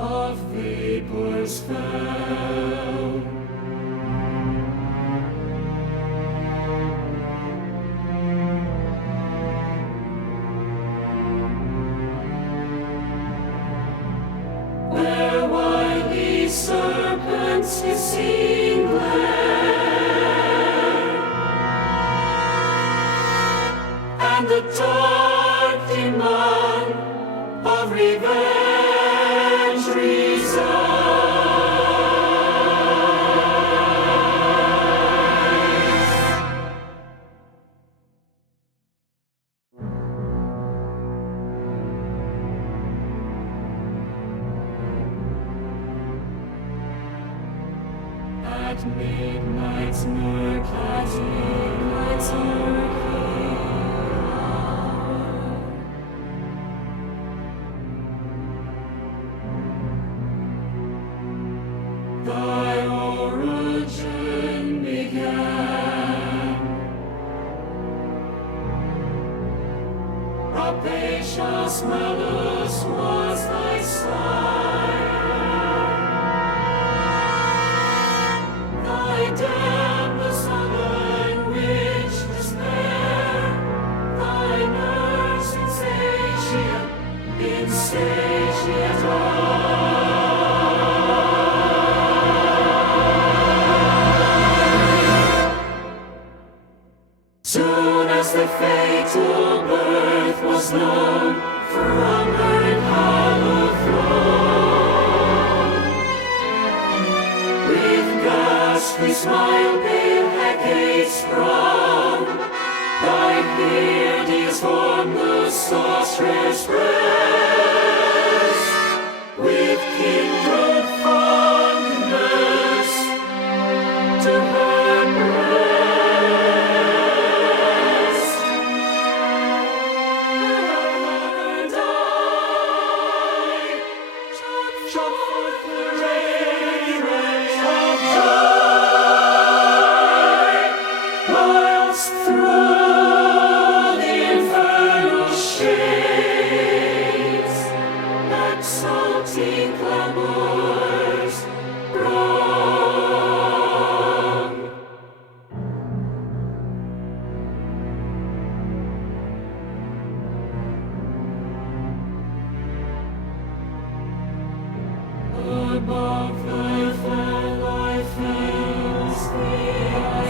of vapors fell. Where wily serpents hissing glare, and the dark demand of revenge resides. At midnight's murky hour, thy origin began. Rapacious Malus was thy sire. Thy dam the sullen witch despair, thy nurse insatiate soon as the fatal birth was known, from her in hollow throne, with ghastly smile pale Hecate sprung, thy beardies formed the sorcerer's breast, with kindred fondness to her breast. And I shot forth the rays of joy, whilst through the infernal shades exulting clamors rung. Above thy fell I fails thee, I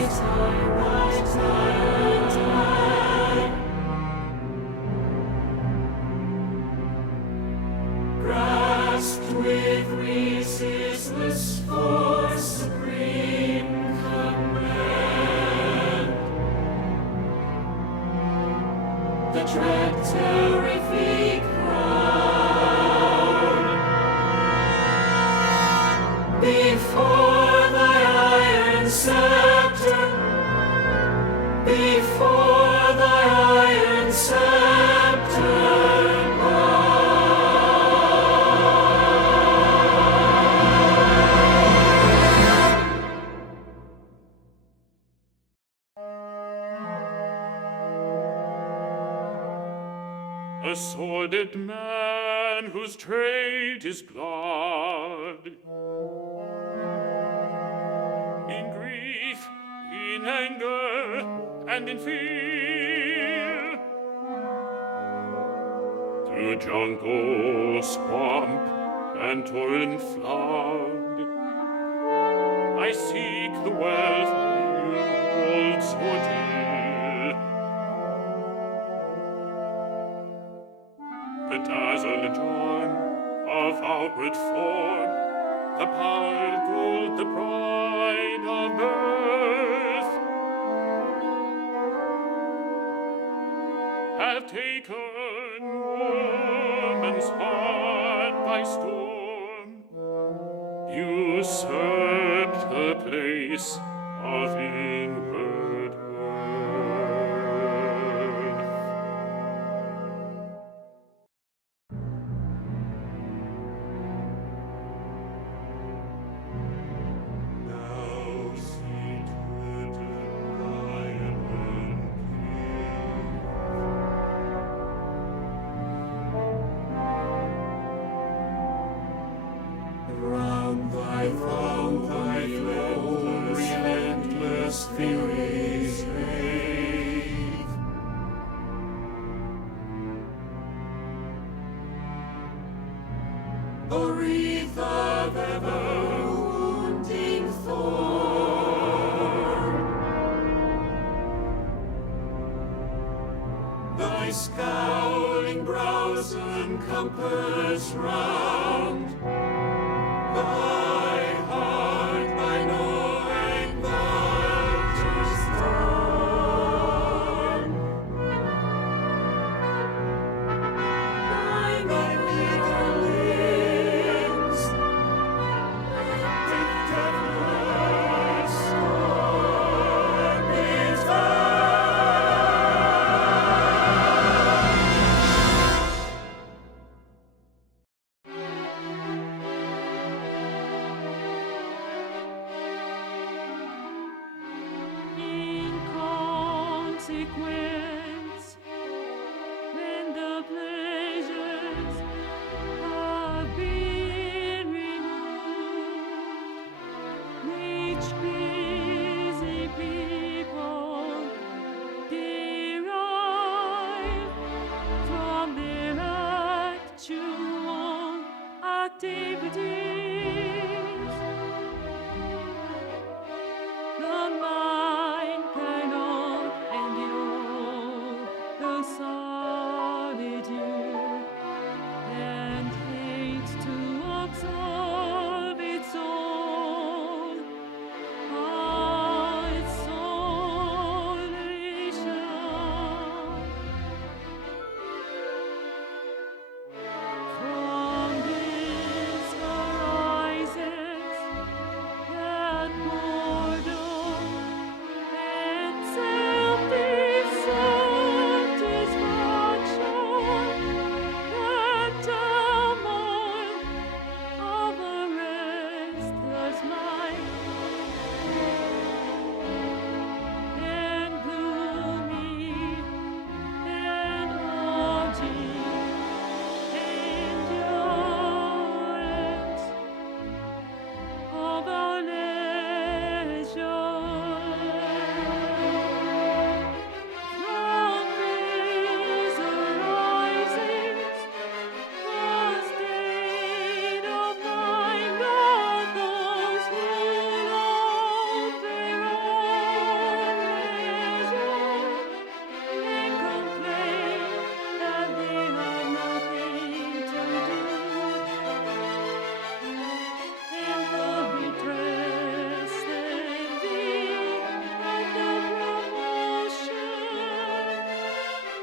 tyrant man, grasped with resistless force supreme command, the dread terrific crowd before thy iron scepter, before thy iron scepter a sordid man whose trade is blood. In grief, in anger, and in fear, through jungle, swamp, and torrent flood, I seek the wealth you hold so dear. Bedazzled John of outward form, the power gold, the pride of birth, have taken woman's heart by storm, usurped the place of inward worth. Now seated in diamond cave, round thy throne, relentless furies rave. The wreath of ever-wounding thorn, thy scowling brows encompass round, thy heart by no anguish torn, thy meager limbs with deathless scorpions In consequence, when the pleasures have been removed, which busy people derive from their actual activities, the mind cannot endure the solitude and hates to observe its own isolation. From this arises that boredom and self-dissatisfaction, that turmoil of a restless mind, and gloomy and orgy endurance of our leisure. From this arises the state of mind of those who love their own leisure and complain that they have nothing to do. And the redress envy and the promotion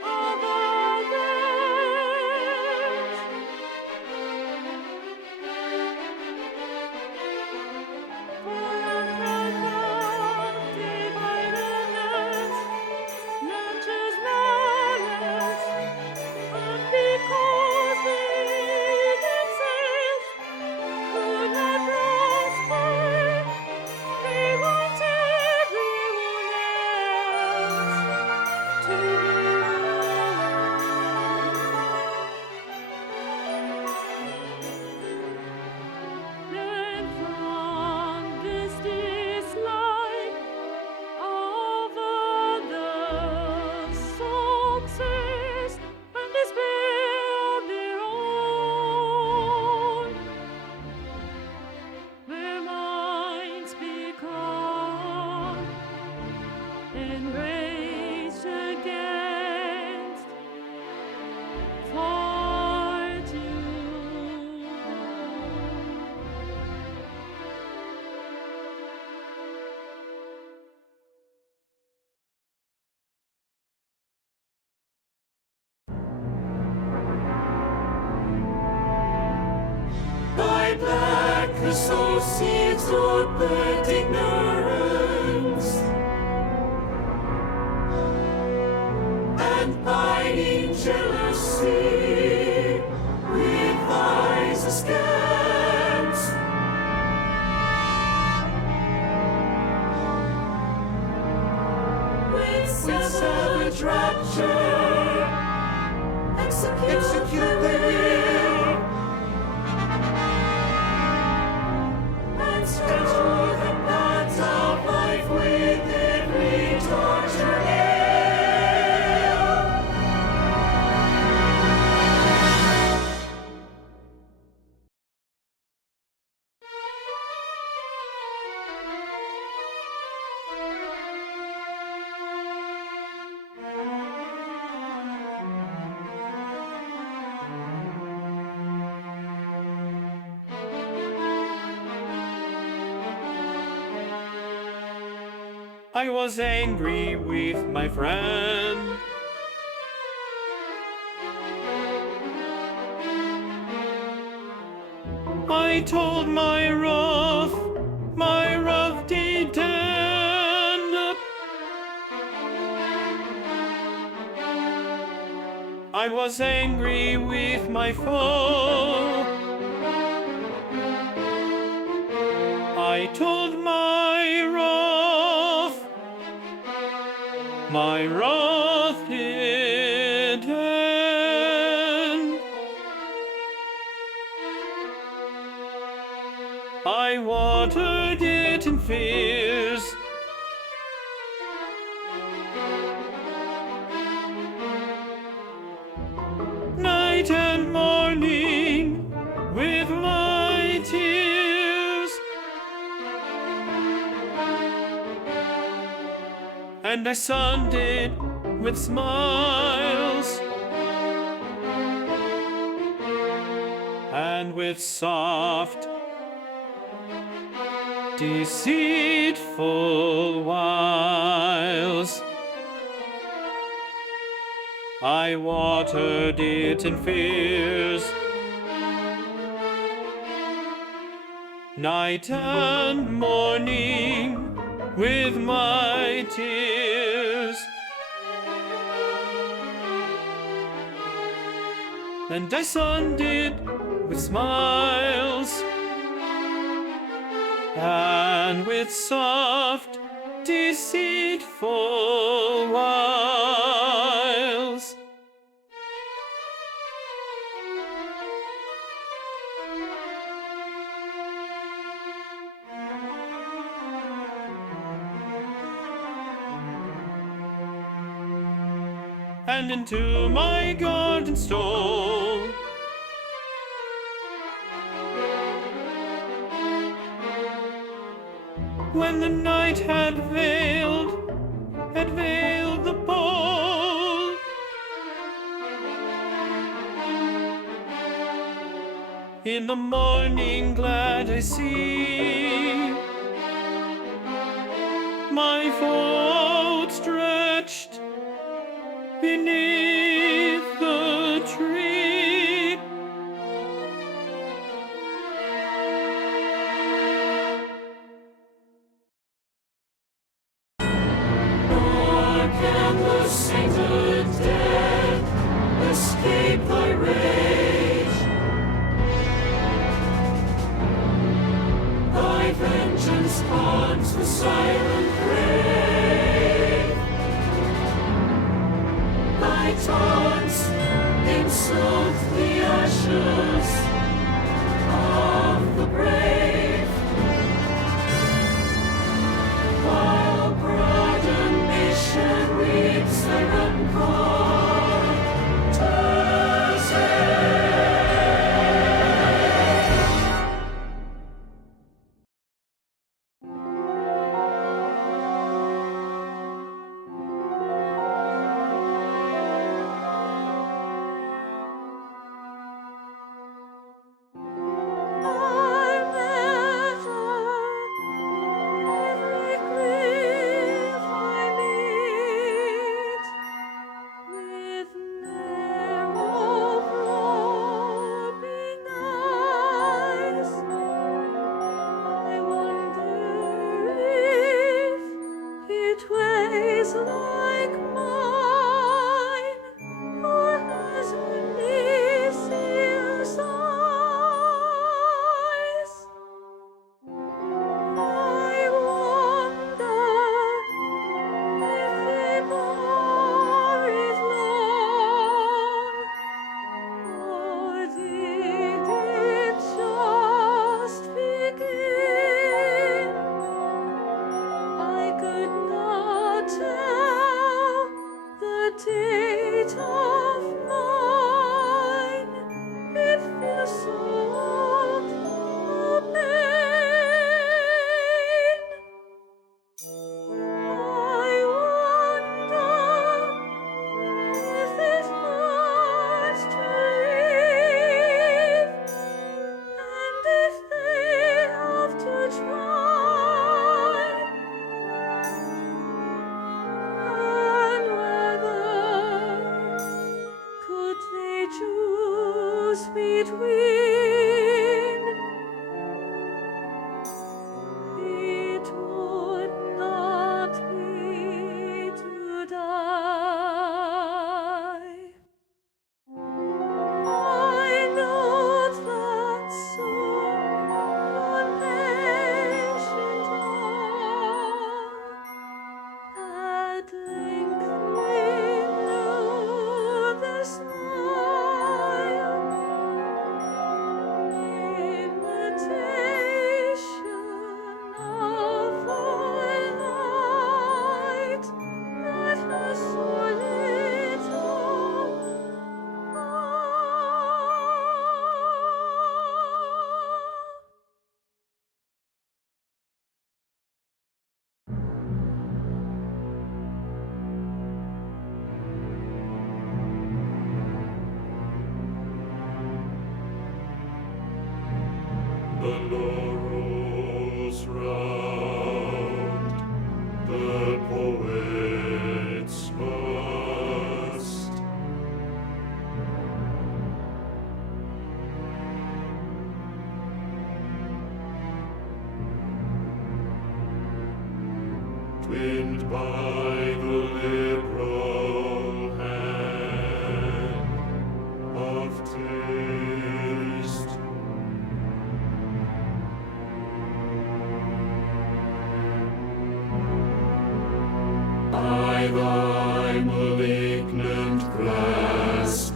of others. For unproductive idleness nurtures malice, and because they themselves could not prosper, they want everyone else to be ruined. Then from this dislike of others' success and despair of their own, their minds become enraged against fortune. Thy black associates orbit ignorance, and pining jealousy with eyes askance. With savage rapture, execute the will I was angry with my friend. I told my wrath didn't. I was angry with my foe. I told my wrath did end. I watered it in fears. Night and morning with my tears. And I sunned it with smiles and with soft, deceitful wiles. I watered it in fears. Night and morning with my tears. And I sunned it with smiles and with soft, deceitful wiles. And into my garden stole when the night had veiled the pole. In the morning glad I see my foe outstretched beneath the tree. Nor can the sainted dead escape thy rage. Thy vengeance haunts the silent grave. Thy taunts insult the ashes of the brave, while broadened nation weeps their laurels round the poets must. Twinned by the liberal hand of taste. By thy malignant grasp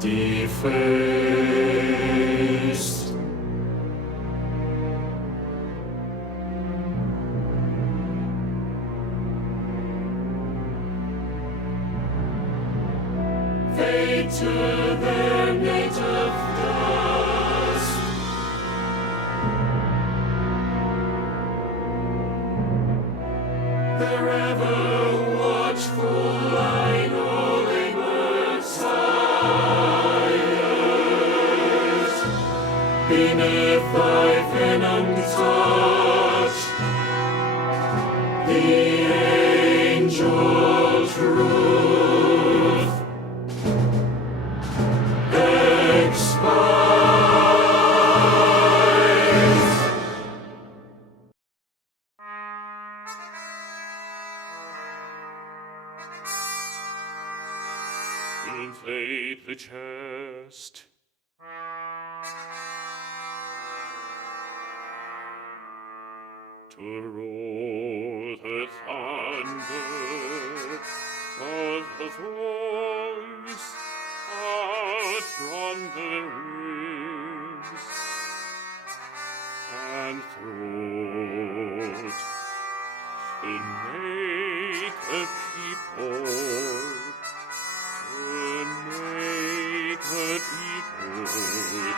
defaced. Fade to their native dust. Their ever watchful idol labored sires, beneath thy venomed touch, the angel truth expires. Inflate the chest. To roll the thunder of the thorns out from the ribs and throat, to make a people, to make the people wait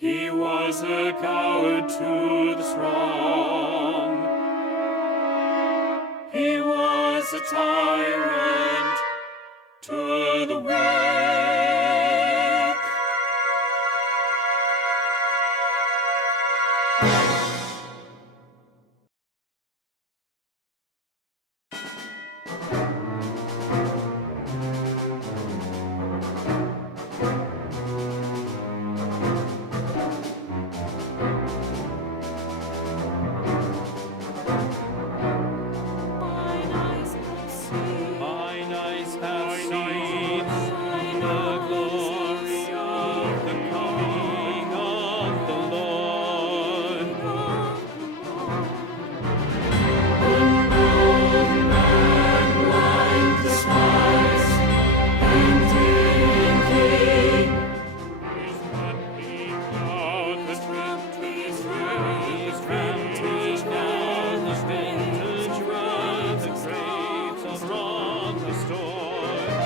He was a coward to the strong. He was a tyrant to the weak. Mine eyes have seen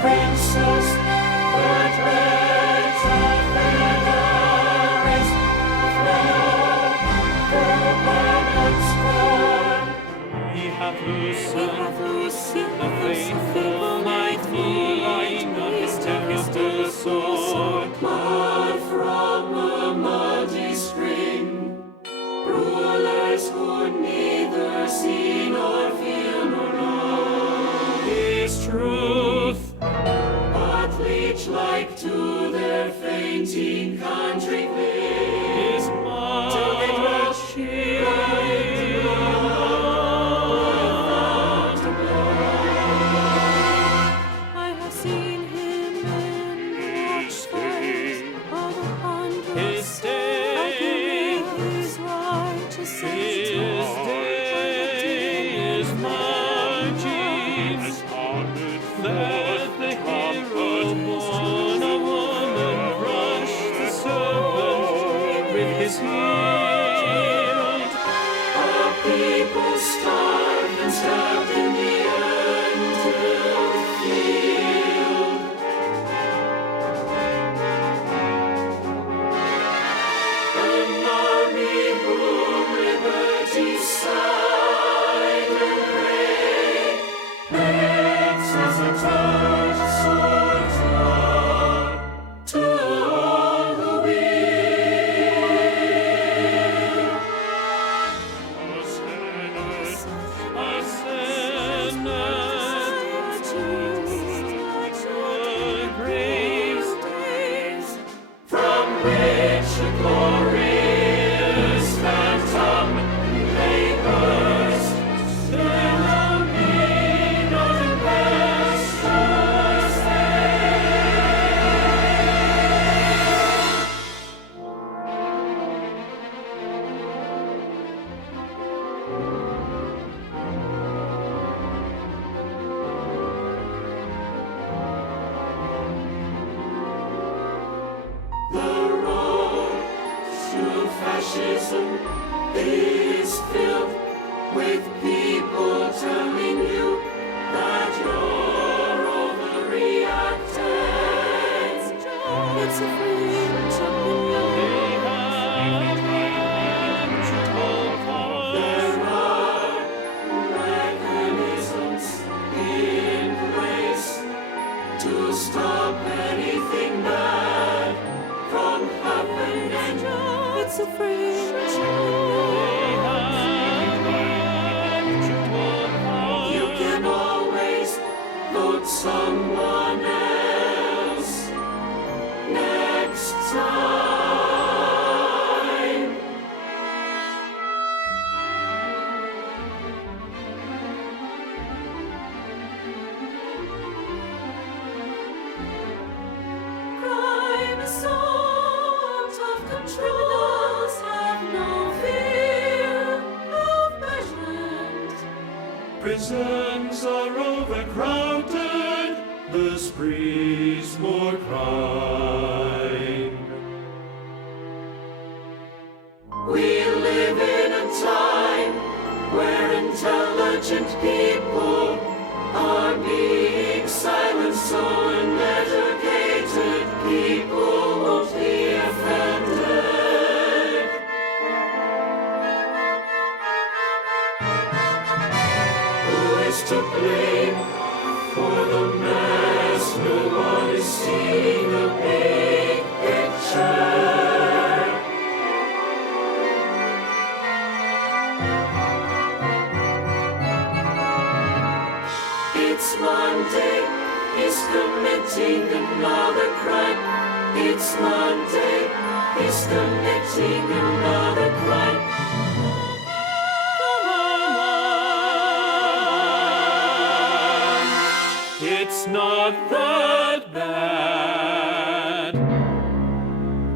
princes, the dregs of their race, flow through Babylon's scorn. He hath loosened the faithful lightning of his terrible sword. Blood from a muddy spring, rulers who neither see nor feel nor know His truth, but leech-like to their fainting country cling. his might shield. I have seen him in watchful of 100 His day, his righteous his day is marching. Let the hero born a woman crush the serpent with his heel. A people starved and stabbed in the until field. An army whom liberty sighed and prayed, makes as a touch sword to all who will. From which a glorious phantom may burst, still amid no tempestuous The road to fascism is filled with people telling you that you're overreacted. It's a fringe opinion. There are mechanisms in place to stop anything bad from happening. It's a fringe You can always vote someone else next time. Crime is out of control. Criminals have no fear of punishment. Prisons are overcrowded, the spree's more crime. We live in a time where intelligent people are being silenced, so uneducated people won't be offended. Who is to blame for the mess? No one is seeing the big picture. It's Monday, he's committing another crime. It's Monday, he's committing another crime. It's not that bad.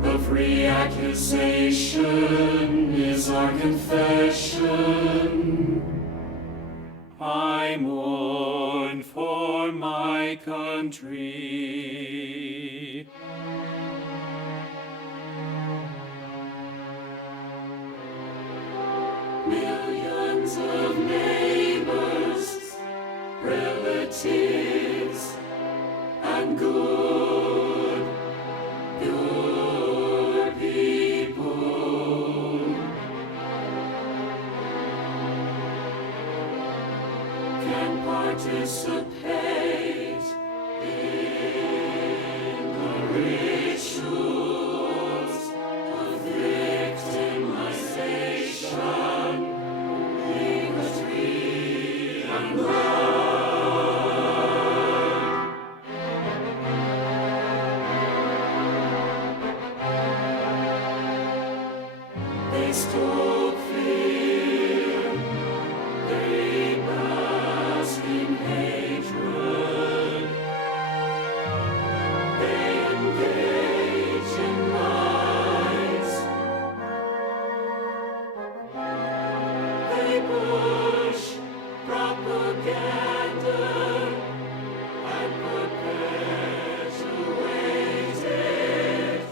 The free accusation is our confession. I mourn for my country. Millions of neighbors, relatives, participate in the rituals of victimization, bigotry, and blood. They stoke fear, they bask in hatred, they engage in lies, they push propaganda and perpetuate it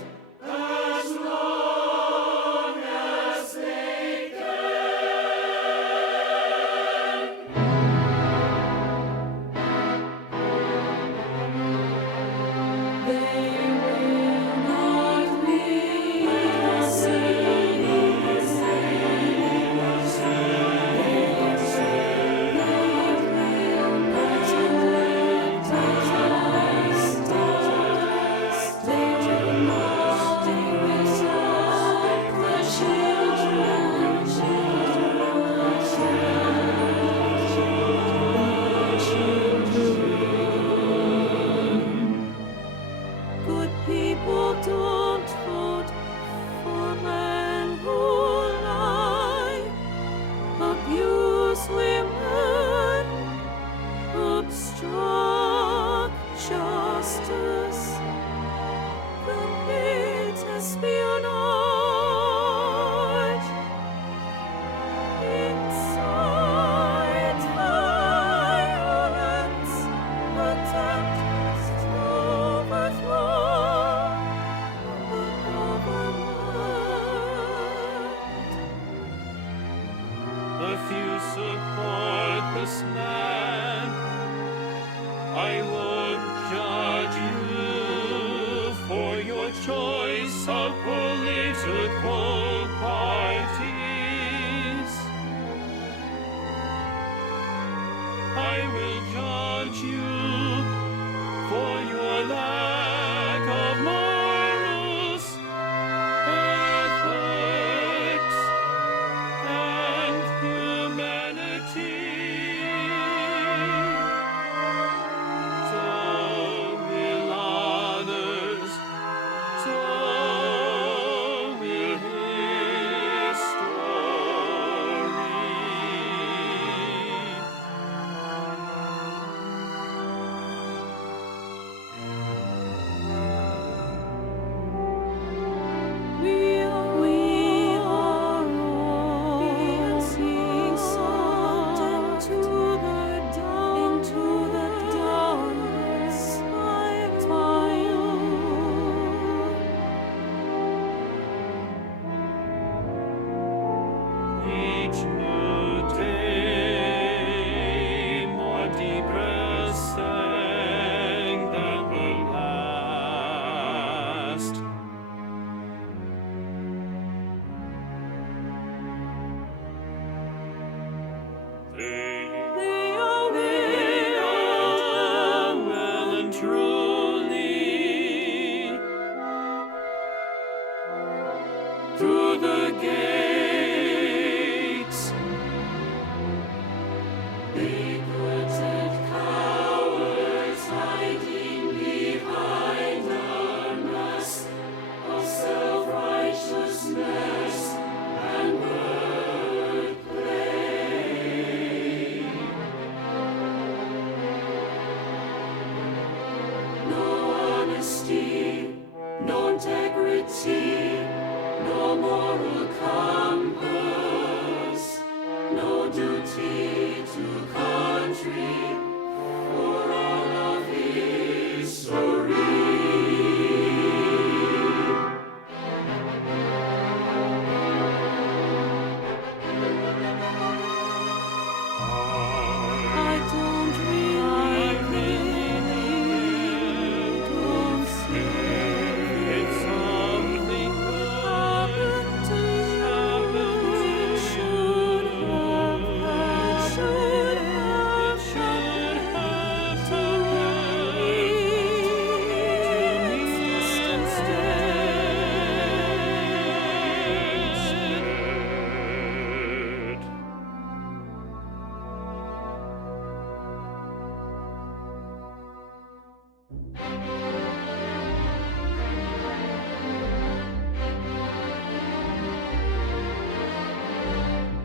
as long as they can. They will not leave us Good people don't vote for men who lie, abuse women, obstruct justice, commit espionage, incite violence, attempt to overthrow the government. If you support this man, I would judge you for your choice of political parties. I will judge you for your lack of morals, ethics, and humanity. So will others, so will his story. We are all being sucked into the darkness by you. Each new day more depressing than the last. They are well and truly through the gates. Bigoted cowards hiding behind a mask of self-righteousness and wordplay.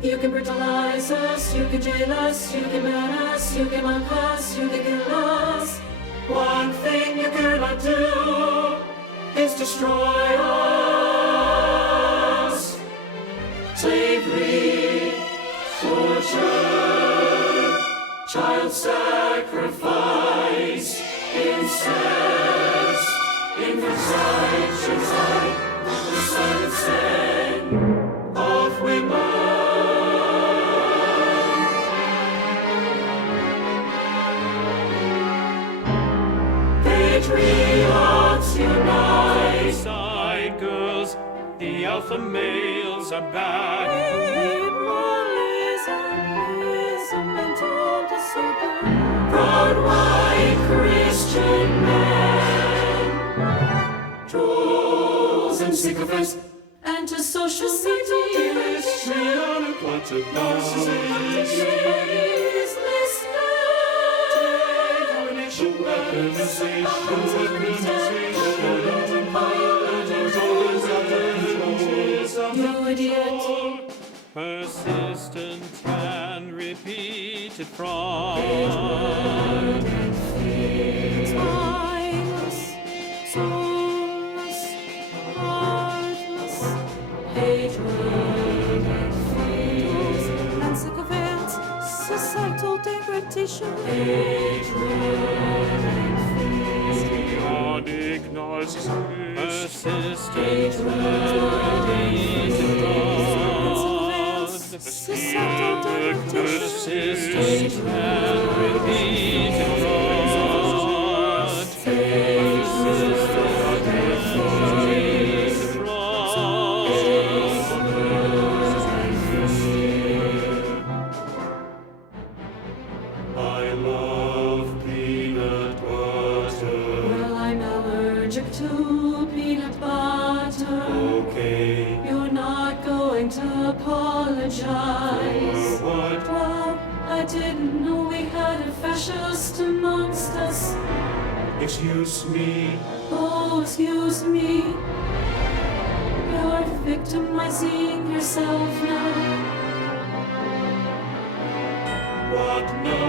You can brutalize us, you can jail us, you can ban us, you can mock us, you can kill us. One thing you cannot do is destroy us. Slavery, torture, child sacrifice, incest, infanticide, genocide, the silent sin of women. Patriots unite! Side girls, the alpha males are back. Liberalism is a mental disorder. Proud white Christian men, trolls and sycophants, Antisocial media. Quartet narcissists, You idiot. Persistent and repeated fraud. Mindless, soulless, heartless, hatred and fears, and sycophants, societal degradation. Chronic narcissism. Persistent repeated fraud. Societal degradation. Persistent and repeated fraud. Persistent repeated I love peanut butter. Well, I'm allergic to peanut butter. Okay, You're not going to apologize. what? Well, I didn't know we had a fascist amongst us. Excuse me. Oh, excuse me. You're victimizing yourself now. What? No,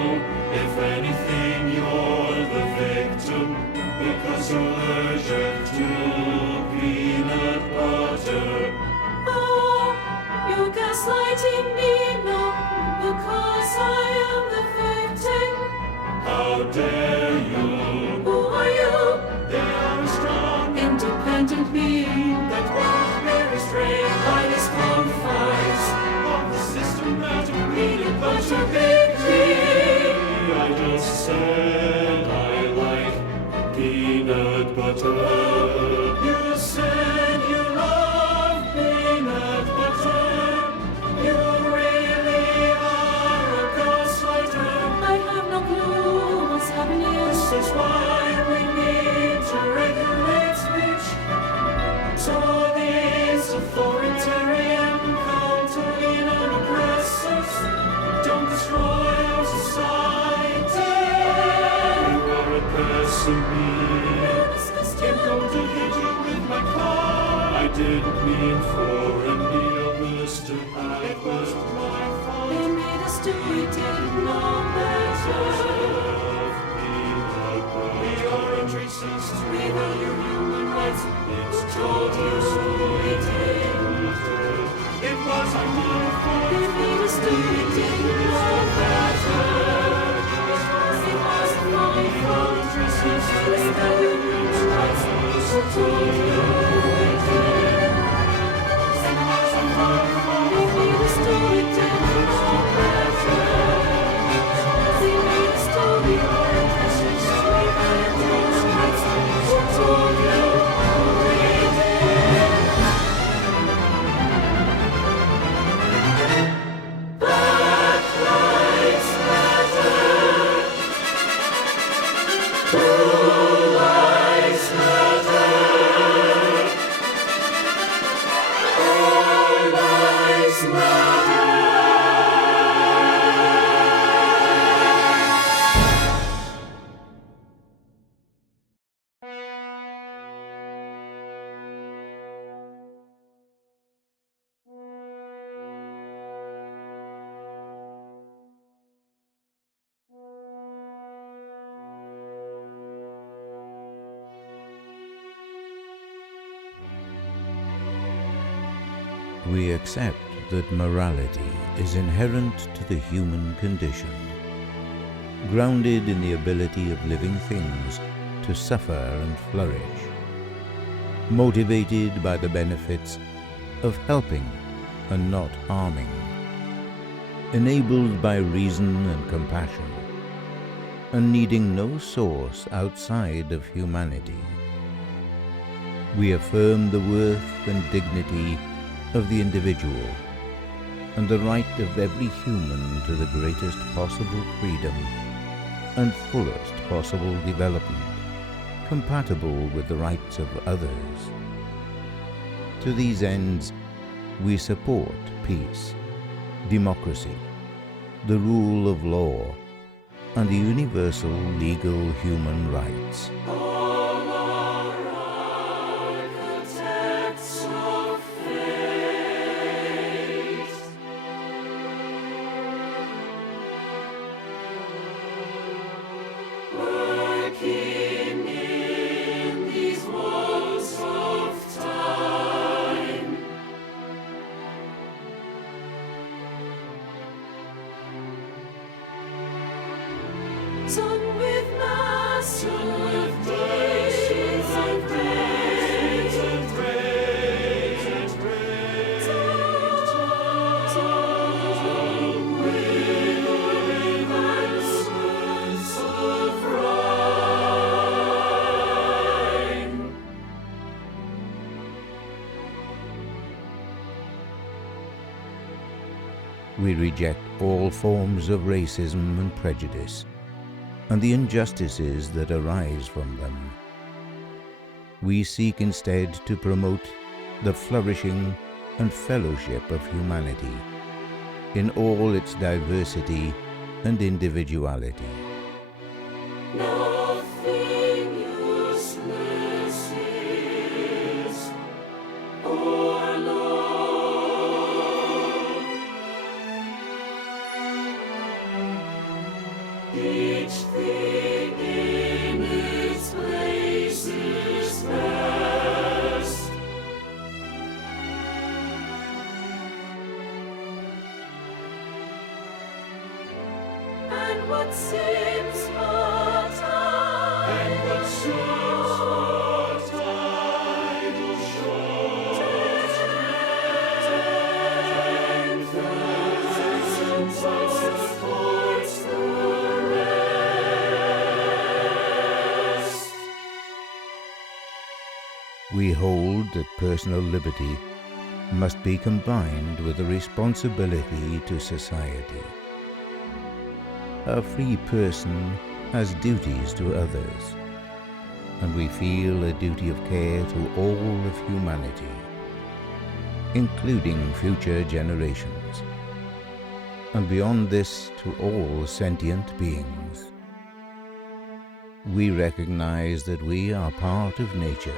if anything, you're the victim because you're allergic to peanut butter. Oh, you're gaslighting me now because I am the victim. How dare you? Who are you? They are a strong Independent being. that won't be restrained by this confines of the systematic peanut butter victory. I just said I like peanut butter. You said you love peanut butter. You really are a gaslighter. I have no clue what's happening. This is why we need to regulate speech. So these authoritarian, countervene and oppressors don't destroy our society. You are a person, I'm going to hit you with my car. I didn't mean for a neo-Mr. It was my fault. They made us do it, didn't know better. We are racist. We value human rights. It's told you so. We did. It was my fault. They made us do it, didn't know better. It was my fault. We value human rights. We told you we did. They made us do it, didn't know better. They made us do it. We value human rights. We told you we did. Backlash. we accept that morality is inherent to the human condition, grounded in the ability of living things to suffer and flourish, motivated by the benefits of helping and not harming, enabled by reason and compassion, and needing no source outside of humanity. We affirm the worth and dignity of the individual and the right of every human to the greatest possible freedom and fullest possible development, compatible with the rights of others. To these ends, we support peace, democracy, the rule of law, and the universal legal human rights. All are architects of fate. Working in these walls of time. Sun with mass of days and days and days and days. Time with advancements of rhyme. We reject all forms of racism and prejudice, and the injustices that arise from them. We seek instead to promote the flourishing and fellowship of humanity in all its diversity and individuality. Nothing useless is or low. Each thing in its place is best. And what seems mortal, and what seems mortal, supports the rest. We hold that personal liberty must be combined with a responsibility to society. A free person has duties to others, and we feel a duty of care to all of humanity, including future generations, and beyond this to all sentient beings. We recognize that we are part of nature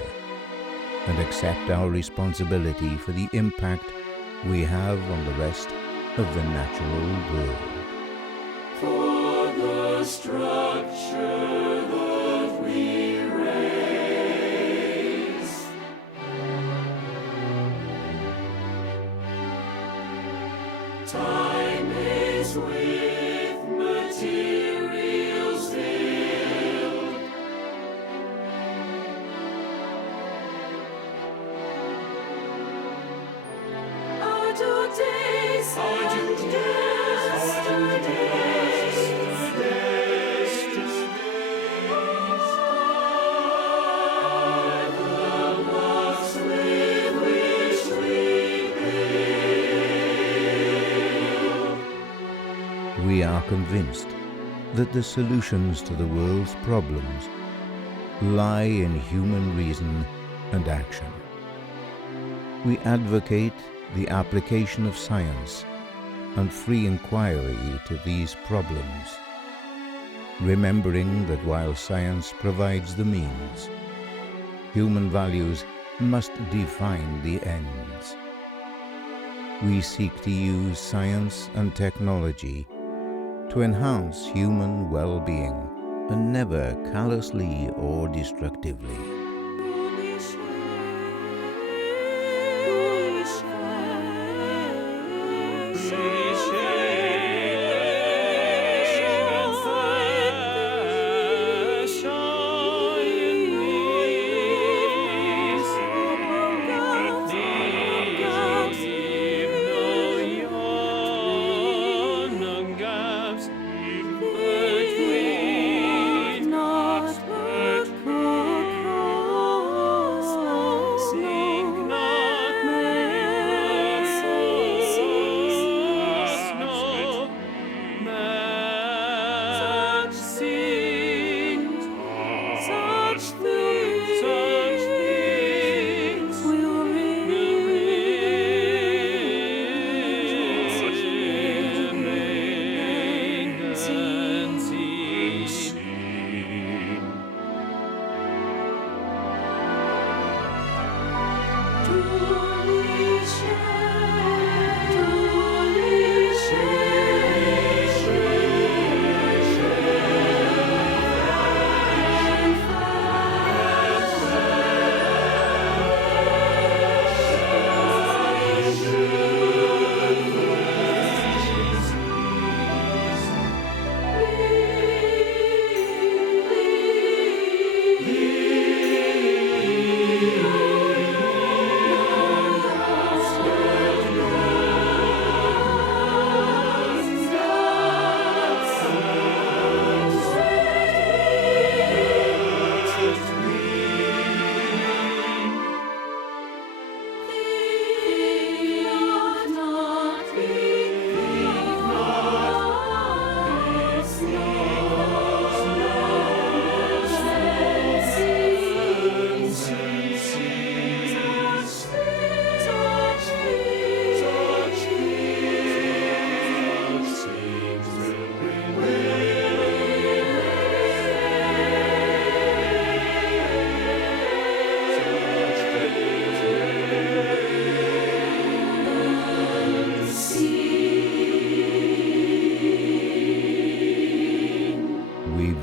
and accept our responsibility for the impact we have on the rest of the natural world. For the structure that we raise. Time is with materials filled. Our two days and yesterdays. Are the blocks with which we build. We are convinced that the solutions to the world's problems lie in human reason and action. We advocate the application of science and free inquiry to these problems, remembering that while science provides the means, human values must define the ends. We seek to use science and technology to enhance human well-being and never callously or destructively. Bully share.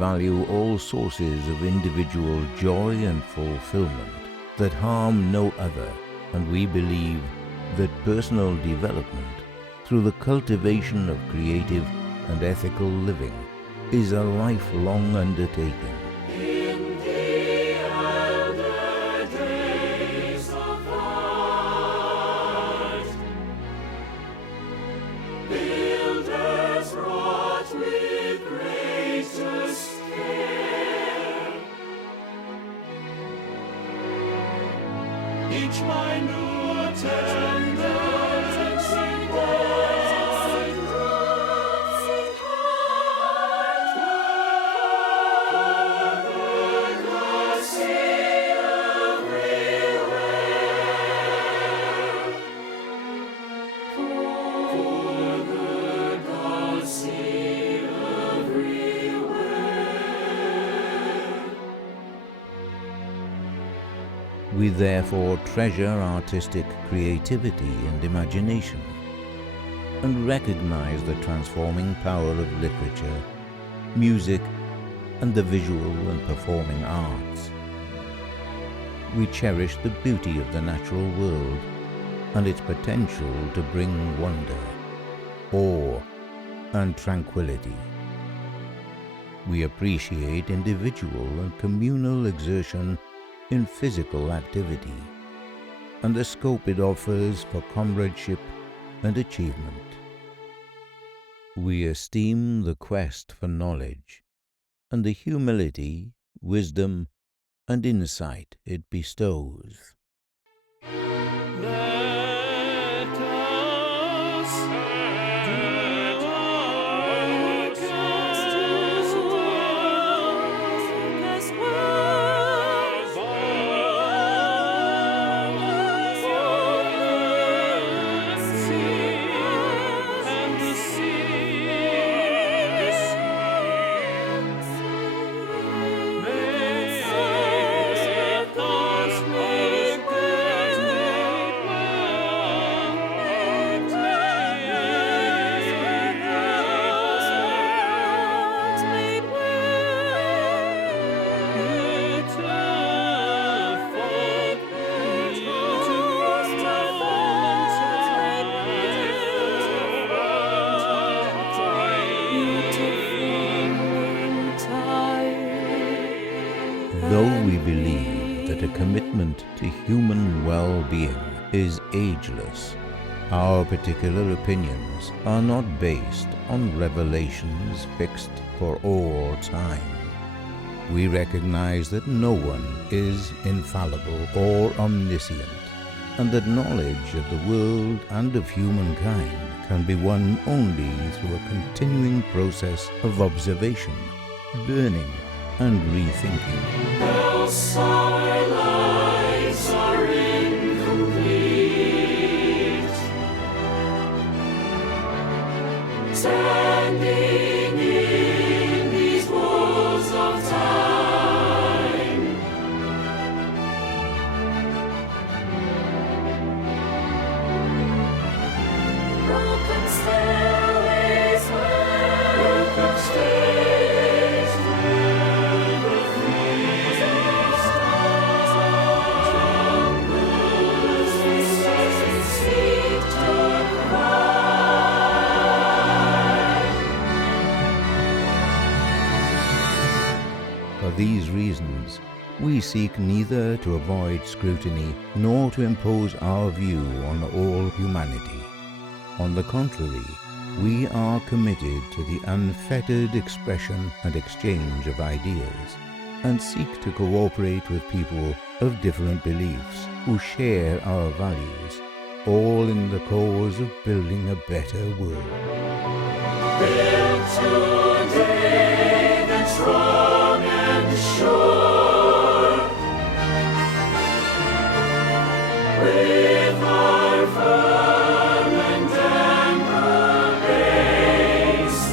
value all sources of individual joy and fulfillment that harm no other, and we believe that personal development through the cultivation of creative and ethical living is a lifelong undertaking. In the elder days of art, builders wrought with greatest care each minute tendency We therefore treasure artistic creativity and imagination, and recognize the transforming power of literature, music, and the visual and performing arts. We cherish the beauty of the natural world and its potential to bring wonder, awe, and tranquility. We appreciate individual and communal exertion in physical activity, and the scope it offers for comradeship and achievement. We esteem the quest for knowledge, and the humility, wisdom, and insight it bestows. Let us do our justice Though we believe that a commitment to human well-being is ageless, our particular opinions are not based on revelations fixed for all time. We recognize that no one is infallible or omniscient, and that knowledge of the world and of humankind can be won only through a continuing process of observation, learning, and rethinking. Else our lives are incomplete. Standing in these walls of time, broken stairways where the feast stumbles, seek to cry. For these reasons, we seek neither to avoid scrutiny nor to impose our view on all humanity. On the contrary, we are committed to the unfettered expression and exchange of ideas, and seek to cooperate with people of different beliefs who share our values, all in the cause of building a better world. Build today the strong and sure, with our firm and ample base.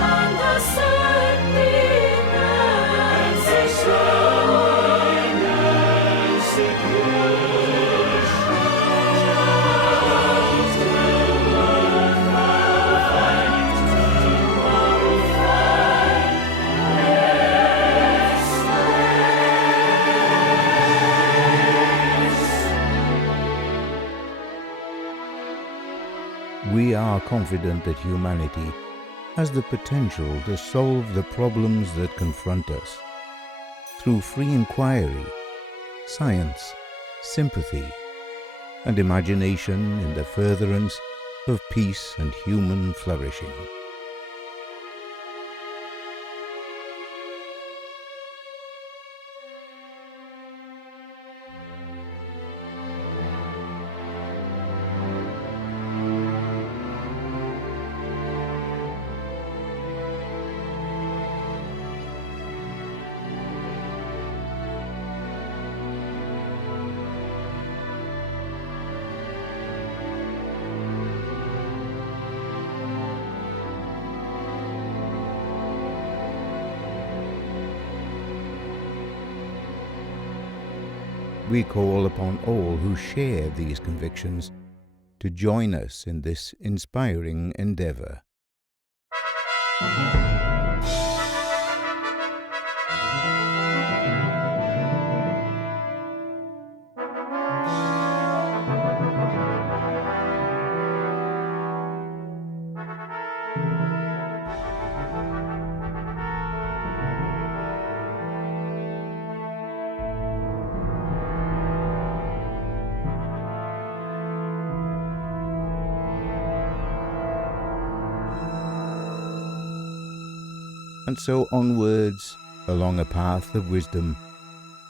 On the ascending and showing and secure shelter. confident that humanity has the potential to solve the problems that confront us through free inquiry, science, sympathy, and imagination in the furtherance of peace and human flourishing. We call upon all who share these convictions to join us in this inspiring endeavor. And so onwards along a path of wisdom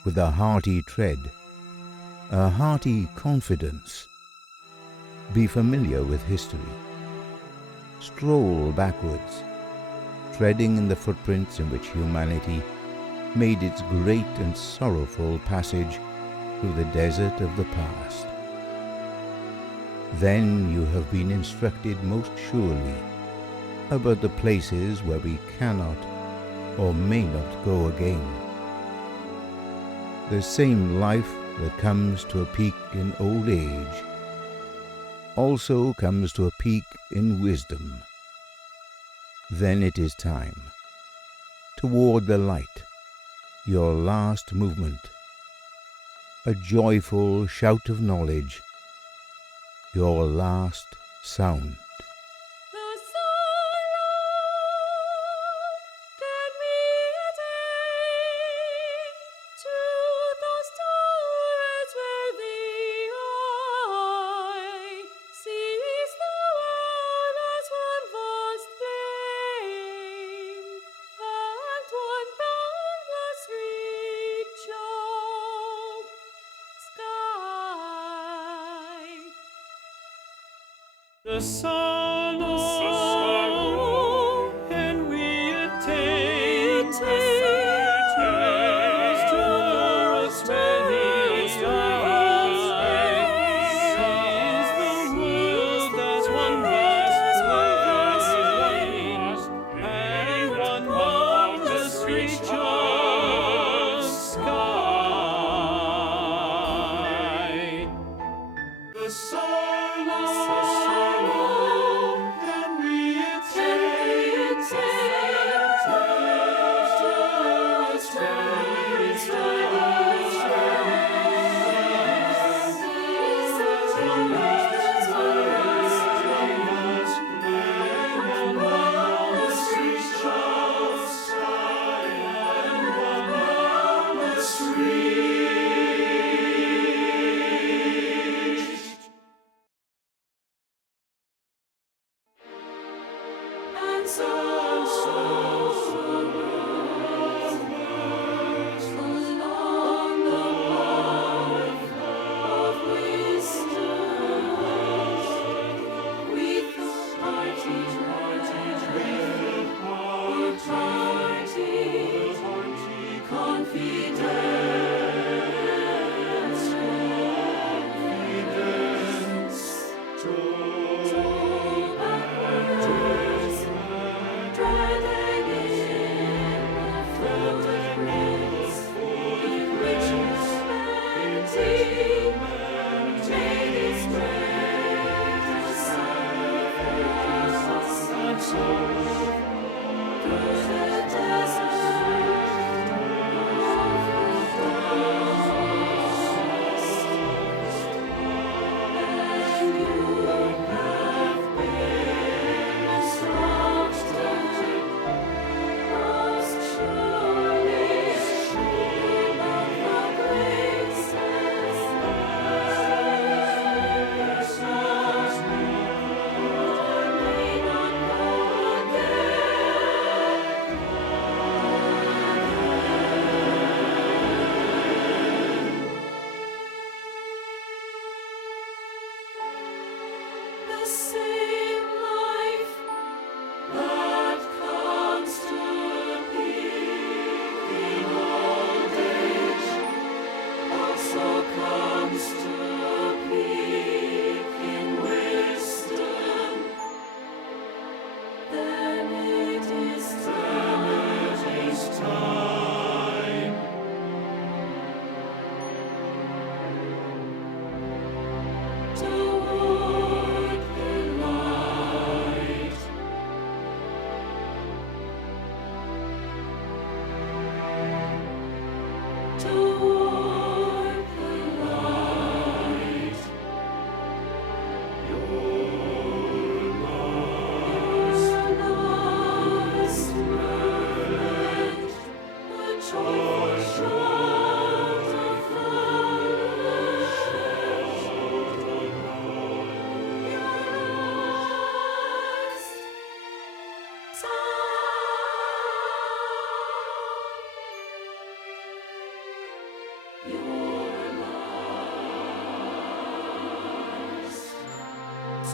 with a hearty tread, a hearty confidence. Be familiar with history. Stroll backwards, treading in the footprints in which humanity made its great and sorrowful passage through the desert of the past. Then you have been instructed most surely about the places where we cannot or may not go again. The same life that comes to a peak in old age also comes to a peak in wisdom. Then it is time. Toward the light, your last movement, a joyful shout of knowledge, your last sound. The solo, and we attain to us where the eye sees the world as one vast plain, and one marvelous reach of sky. The solo.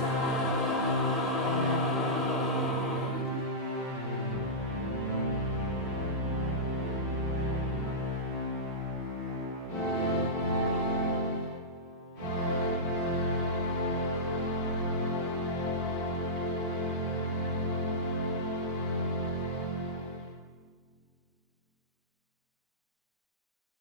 time.